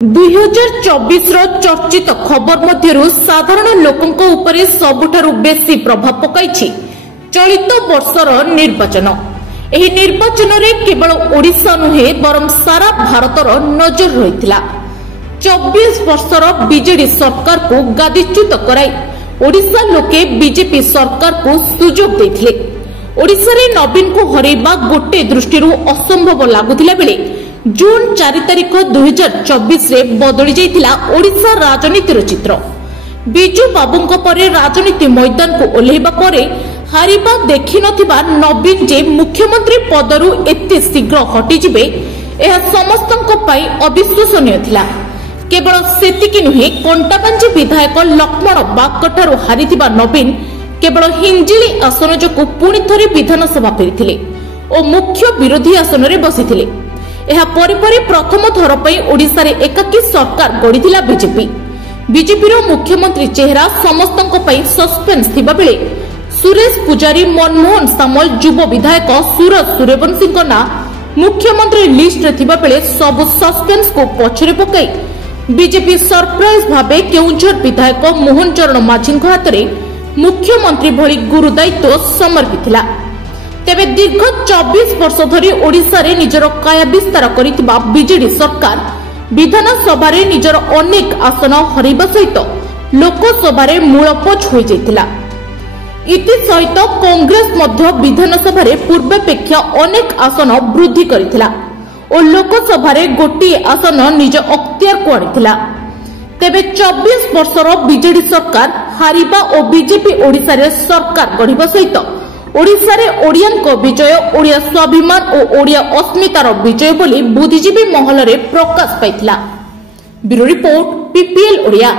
2024 चर्चित खबर मध्यरु साधारण लोकंक उपरे सबुठारु बेसी प्रभाव पकाइछि चलित वर्षर निर्वाचन। एही निर्वाचन रे केवल ओडिशा नुहे बरं सारा भारतर नजर रहिथिला। 24 वर्षर बीजेडी सरकार को गादीच्युत कराई ओडिशा लोके बीजेपी सरकार को सुजोग देथिले। ओडिशा रे नवीन को हरैबा गोटे दृष्टिरु असंभव लागुथिला बेले जून 4 तारिख 2024 रे बदली जाइतिला ओडिशा राजनीतिर चित्र। बिजू बाबूंक परे राजनीति मैदान को ओल्हेबा परे हारिबा देखि नथिबा नवीन जे मुख्यमंत्री पदरु एते शीघ्र हटि जिबे एहा समस्तंक पई अविश्वसनीय थिला। केवल सेतिकी नुहे कंटाबांजी विधायक लक्ष्मण बागकठारु हारिथिबा नवीन केवल हिंजिली आसन जोकु पुणी थरे विधानसभा फेरिथिले ओ मुख्य विरोधी आसन रे बसिथिले। एहा परिपरि प्रथम थर पई ओडिसा रे एकाकी सरकार गढिथिला बीजेपी। बीजेपी रो मुख्यमंत्री चेहरा समस्तंक पई सस्पेंस थिबा बेले सुरेश पुजारी, मनमोहन सामल, युव विधायक सूरज सूर्यवंशी ना मुख्यमंत्री लिस्ट रे थिबा बेले सब सस्पेंस को पछरे पकाई बीजेपी सरप्राइज भाबे केउंझर विधायक मोहन चरण माझी हाथ रे मुख्यमंत्री भली गुरु दायित्व समर्पिथिला। तेबे दीर्घ 24 वर्ष धरी ओडिशा रे निजर काया विस्तार करितबा बीजेडी सरकार विधानसभा रे निजर अनेक आसन हरैबा सहित लोकसभा रे मूलपोछ होई जाइतिला। इति सहित कांग्रेस मध्य विधानसभा रे पूर्वापेक्षा अनेक आसन वृद्धि करितिला और लोकसभा रे गोटिए आसन निज अख्तियार को आनितिला। तेबे 24 वर्षर बीजेडी सरकार हारिबा और बीजेपी ओडिशा रे सरकार गढ़िबा सहित ओडिशा रे ओडियानक विजय, ओडिया स्वाभिमान और ओडिया अस्मितार विजय बोली बुद्धिजीवी महल रे प्रकाश पाइथिला। Bureau report, PPL Odia.